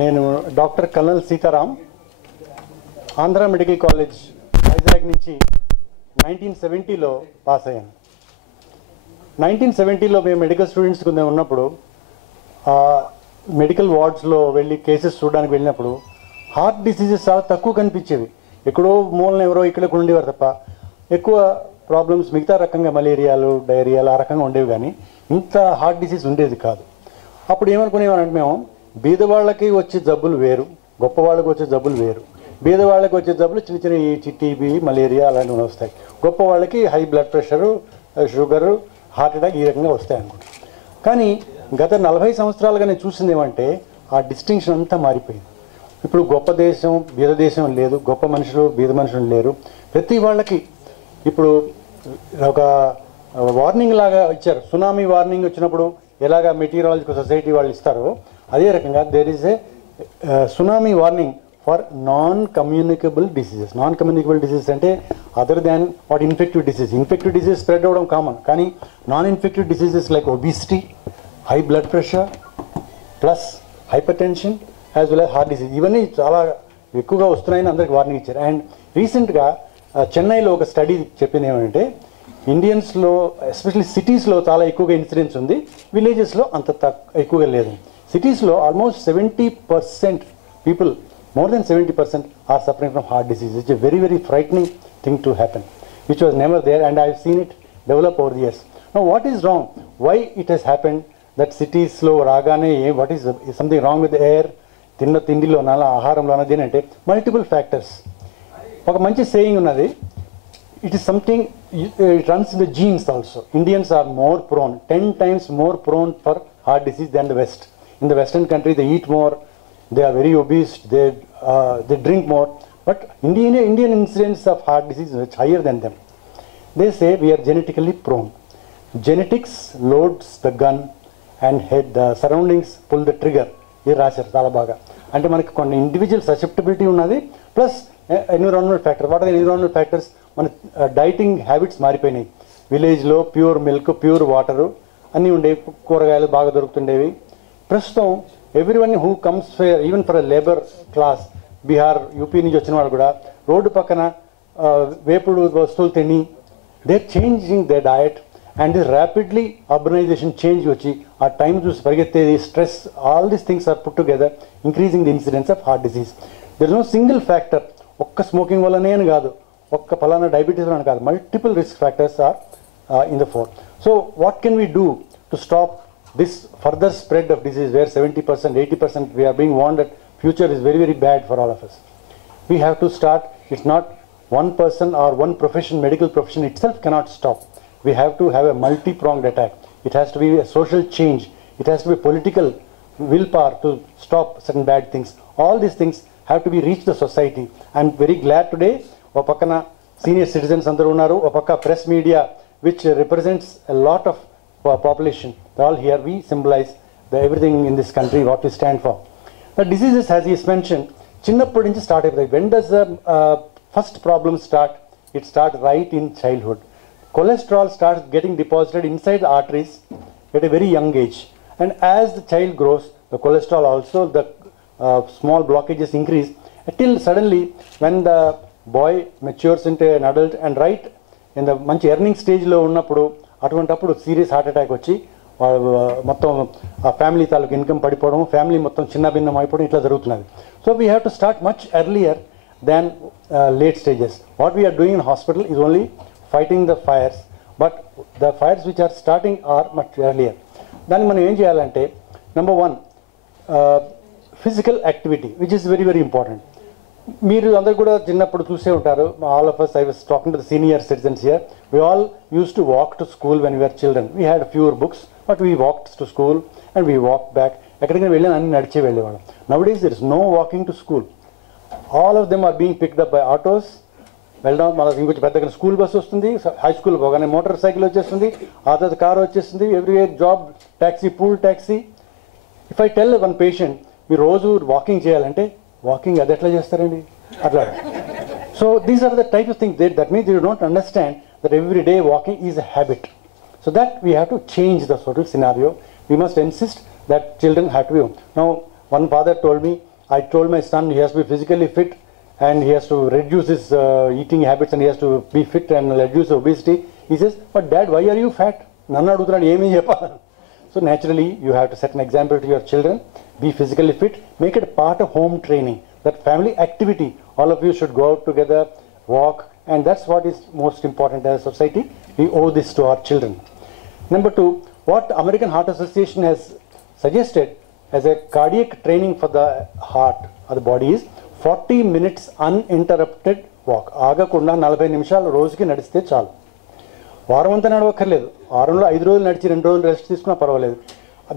నేను doctor colonel Sitaram, Andhra medical college Vizag నుంచి 1970లో పాస్ అయ్యాను. 1970లో మేము మెడికల్ స్టూడెంట్స్ ఉన్నప్పుడు మెడికల్ వార్డ్స్లో వెళ్ళి కేసెస్ చూడడానికి వెళ్ళినప్పుడు హార్ట్ డిసీజెస్ చాలా తక్కువ కనిపించేవి. ఎక్కడో మూలన ఎవరో ఇక్కడ ఉండేవారు తప్ప ఎక్కువ ప్రాబ్లమ్స్ మిగతా రకంగా మలేరియాలు, డయేరియాలు ఆ రకంగా ఉండేవి, కానీ ఇంత హార్ట్ డిసీజ్ ఉండేది కాదు. అప్పుడు ఏమనుకునేవారంటే మేము బీదవాళ్ళకి వచ్చే జబ్బులు వేరు, గొప్పవాళ్ళకి వచ్చే జబ్బులు వేరు. బీదవాళ్ళకి వచ్చే జబ్బులు చిన్న చిన్న టీబీ, మలేరియా అలాంటివి వస్తాయి. గొప్ప వాళ్ళకి high blood pressure, sugar, heart attack ఈ రకంగా వస్తాయి అనుకుంటా. కానీ గత 40 సంవత్సరాలుగా నేను చూసింది ఏమంటే ఆ డిస్టింక్షన్ అంతా మారిపోయింది. ఇప్పుడు గొప్ప దేశం, బీద దేశం లేదు, గొప్ప మనుషులు, బీద మనుషులు లేరు. ప్రతి వాళ్ళకి ఇప్పుడు ఒక వార్నింగ్ లాగా ఇచ్చారు. సునామీ వార్నింగ్ వచ్చినప్పుడు ఎలాగా మెటీరియాలజికల్ సొసైటీ వాళ్ళు ఇస్తారో అదే రకంగా there is a tsunami warning for non communicable diseases. Non communicable diseases అంటే other than what infective disease. Infective disease spread అవ్వడం కామన్, కానీ non infective diseases like obesity, high blood pressure plus hypertension as well as heart disease ఇవన్నీ చాలా ఎక్కువగా వస్తున్నాయని అందరికి వార్నింగ్ ఇచ్చారు. అండ్ రీసెంట్గా చెన్నైలో ఒక స్టడీ చెప్పింది ఏమంటే ఇండియన్స్లో ఎస్పెషల్లీ సిటీస్లో చాలా ఎక్కువగా ఇన్సిడెన్స్ ఉంది, విలేజెస్లో అంత ఎక్కువగా లేదు. సిటీస్లో ఆల్మోస్ట్ 70% people, more than 70% are suffering from heart disease. It's a very, very frightening thing to happen, which was never there, and I've seen it develop over the years. Now, what is wrong? Why it has happened that cities lo ragane, what is something wrong with the air, tinna tindilo nala aharamlo anadi ante multiple factors. Oka manchi saying unnadi, it is something, it runs in the genes also. Indians are more prone, 10 times more prone for heart disease than the West. In the Western country, they eat more, they are very obese, they drink more, but Indian incidence of heart disease is much higher than them. They say we are genetically prone. Genetics loads the gun and head, the surroundings pull the trigger. This rasar chala baga. Ante manaki konni individual susceptibility unnadi plus environmental factor. What are the environmental factors? మన dieting habits మారిపోయినాయి. విలేజ్లో pure milk, pure water అన్నీ ఉండేవి, కూరగాయలు బాగా దొరుకుతుండేవి. ప్రస్తుతం everyone who comes even for labour class, Bihar, UP నుంచి వచ్చిన వాళ్ళు కూడా రోడ్డు పక్కన వేపుడు వస్తువులు తిని they changing they diet and this rapidly urbanisation change వచ్చి ఆ టైం చూసి పరిగెత్తేది, stress, all these things are put together increasing the incidence of heart disease. There is no single factor. ఒక్క స్మోకింగ్ వల్లనే అని కాదు, ఒక్క ఫలానా డయాబెటీస్ అని కాదు, multiple risk factors are in the four. So what can we do to stop this further spread of disease where 70%, 80% we are being warned that future is very, very bad for all of us? We have to start. It's not one person or one profession, medical profession itself cannot stop. We have to have a multi-pronged attack. It has to be a social change. It has to be political willpower to stop certain bad things. All these things have to be reached the society. I'm very glad today, opakana senior citizens andaru unnaru, opaka press media which represents a lot of population. All here we symbolize everything in this country, what we stand for. The diseases, as he has mentioned, chinnappudu nunchi start ayitayi. When does the first problem start? It starts right in childhood. Cholesterol starts getting deposited inside the arteries at a very young age, and as the child grows, the cholesterol also, the small blockages increase until suddenly when the boy matures into an adult and right in the manchi earning stage lo unnappudu అటువంటప్పుడు serious heart attack వచ్చి మొత్తం ఆ ఫ్యామిలీ తాలూకు ఇన్కమ్ పడిపోవడం, ఫ్యామిలీ మొత్తం చిన్న భిన్నం అయిపోవడం ఇట్లా జరుగుతున్నది. So we have to start much earlier than late stages. What we are doing in hospital is only fighting the fires, but the fires which are starting are much earlier. దాన్ని మనం ఏం చేయాలంటే, number 1 physical activity which is very, very important. మీరు అందరు కూడా చిన్నప్పుడు చూసే ఉంటారు. All of us, I was talking to the senior citizens here, we all used to walk to school when we were children. We had fewer books, but we walked to school and we walked back. ఎక్కడికైనా వెళ్ళిన అన్ని నడిచే వెళ్ళేవాళ్ళం. Nowadays there is no walking to school. All of them are being picked up by autos. వెళ్ళడం, మనకు ఇంకొంచెం పెద్దగా school bus వస్తుంది, హై స్కూల్ పోగానే మోటార్ సైకిల్ వచ్చేస్తుంది, ఆ తర్వాత కారు వచ్చేస్తుంది, everywhere job taxi, pool taxi. If I tell one patient మీరు రోజు వాకింగ్ చేయాలంటే వాకింగ్ అది ఎట్లా చేస్తారండి అట్లా. So these are the type of things that means you don't understand that every day walking is a habit. So that we have to change the social scenario. We must insist that children have to be home. Now, one father told me, I told my son he has to be physically fit and he has to reduce his eating habits and he has to be fit and reduce obesity. He says, but dad, why are you fat? So naturally, you have to set an example to your children, be physically fit, make it a part of home training, that family activity. All of you should go out together, walk, and that's what is most important as a society. We owe this to our children. Number two, what American Heart Association has suggested as a cardiac training for the heart or the body is 40 minutes uninterrupted walk. ఆగకుండా 40 నిమిషాలు రోజుకి నడిస్తే చాలు. వారం అంతా నడవక్కర్లేదు. వారంలో 5 రోజులు నడిచి 2 రోజులు రెస్ట్ తీసుకున్నా పర్వాలేదు.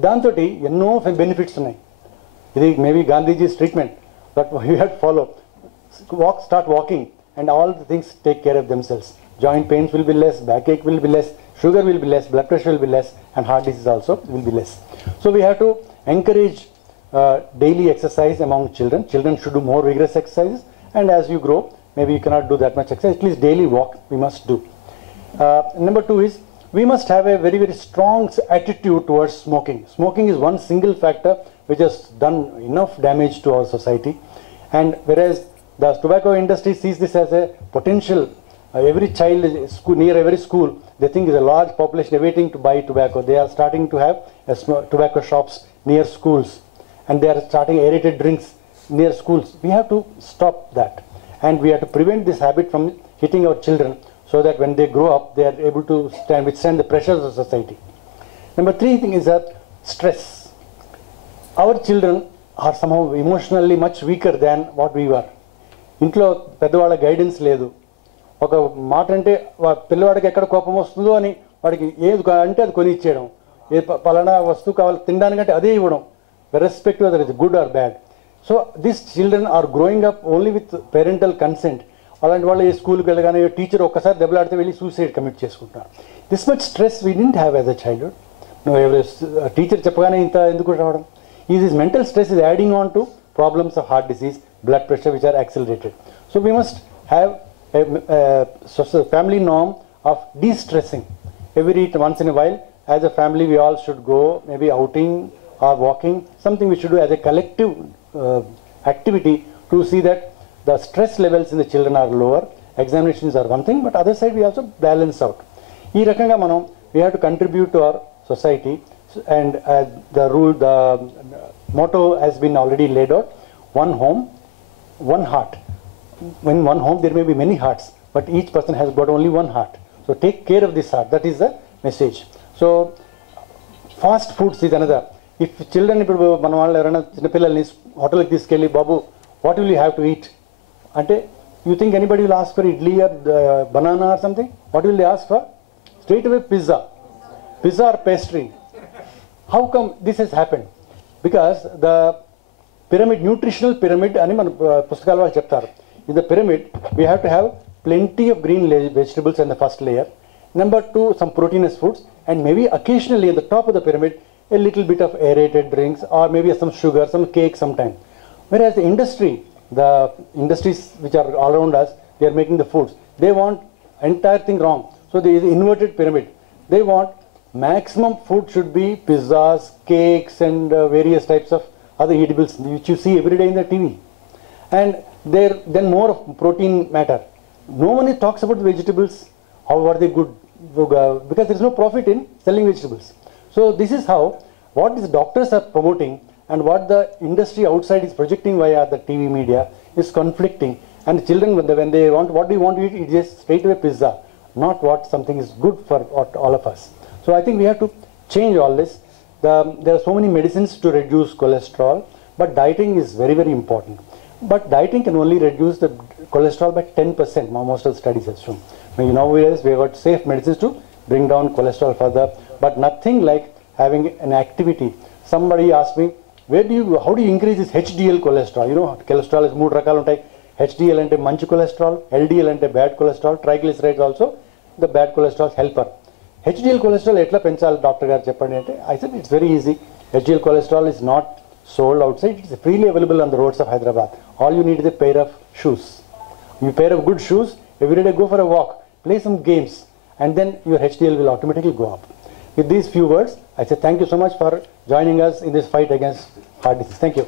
దాంతో ఎన్నో బెనిఫిట్స్ ఉన్నాయి. ఇది మేబీ Gandhiji's treatment that you have to follow. Walk, start walking and all the things take care of themselves. Joint pains will be less, backache will be less, sugar will be less, blood pressure will be less, and heart disease also will be less. So we have to encourage daily exercise among children. Children should do more vigorous exercises, and as you grow, maybe you cannot do that much exercise. At least daily walk we must do. Number two is we must have a very, very strong attitude towards smoking. Smoking is one single factor which has done enough damage to our society, and whereas the tobacco industry sees this as a potential. Every child near every school, they think is a large population waiting to buy tobacco. They are starting to have tobacco shops near schools, and they are starting aerated drinks near schools. We have to stop that, and we have to prevent this habit from hitting our children, so that when they grow up, they are able to withstand the pressures of society. Number three thing is that stress. Our children are somehow emotionally much weaker than what we were. ఇంట్లో పెద్దవాళ్ళ గైడెన్స్ లేదు. ఒక మాట అంటే పిల్లవాడికి ఎక్కడ కోపం వస్తుందో అని వాడికి ఏది అంటే అది కొని ఇచ్చేయడం, ఏ పలానా వస్తువు కావాలి తినడానికంటే అదే ఇవ్వడం, respect weather is good or bad. So this children are growing up only with parental consent. అలాంటి వాళ్ళు ఏ స్కూల్కి వెళ్ళగానే టీచర్ ఒక్కసారి దెబ్బలాడితే వెళ్ళి సూసైడ్ కమిట్ చేసుకుంటున్నారు. This much stress we didn't have as a childhood. Teacher చెప్పగానే ఇంత ఎందుకు రావడం? This mental stress is adding on to problems of heart disease, blood pressure, which are accelerated. So we must have a family norm of de-stressing. Once in a while, as a family, we all should go maybe outing or walking, something we should do as a collective activity to see that the stress levels in the children are lower. Examinations are one thing, but other side we also balance out. Ee rakanga manam we have to contribute to our society, and the motto has been already laid out: one home, one heart. In one home there may be many hearts, but each person has got only one heart. So take care of this heart. That is the message. So fast foods is another. If children, ఇప్పుడు మన వాళ్ళు ఎవరైనా చిన్నపిల్లల్ని హోటల్కి తీసుకెళ్ళి బాబు what will you have to eat అంటే, you think anybody will ask for idli or banana or something? What will they ask for? Straight away pizza or pastry. How come this has happened? Because the pyramid, nutritional pyramid అని మన పుస్తకాల వాళ్ళు చెప్తారు. In the pyramid, we have to have plenty of green vegetables in the first layer. Number two, some proteinous foods, and maybe occasionally at the top of the pyramid, a little bit of aerated drinks, or maybe some sugar, some cake sometime. Whereas the industries which are all around us, they are making the foods. They want entire thing wrong. So there is inverted pyramid. They want maximum food should be pizzas, cakes, and various types of other edibles which you see every day in the TV. And then more of protein matter. No one talks about the vegetables. How are they good? Because there is no profit in selling vegetables. So this is how what these doctors are promoting and what the industry outside is projecting via the TV media is conflicting. And the children, when they want, what do you want to eat? It is straight away pizza, not what something is good for all of us. So I think we have to change all this. There are so many medicines to reduce cholesterol, but dieting is very, very important. But dieting can only reduce the cholesterol by 10%. Most of the studies have shown. Nowadays we have got safe medicines to bring down cholesterol further, but nothing like having an activity. Somebody asked me, how do you increase this HDL cholesterol? Cholesterol is 3 rakalu untai. HDL ante manchi cholesterol, LDL ante bad cholesterol, triglycerides also the bad cholesterol helper. HDL cholesterol etla penchali doctor garu cheppandi ante, I said it's very easy. HDL cholesterol is not sold outside, it's freely available on the roads of Hyderabad. All you need is a pair of shoes. You pair of good shoes, every day go for a walk, play some games, and then your HDL will automatically go up. With these few words, I say thank you so much for joining us in this fight against heart disease. Thank you.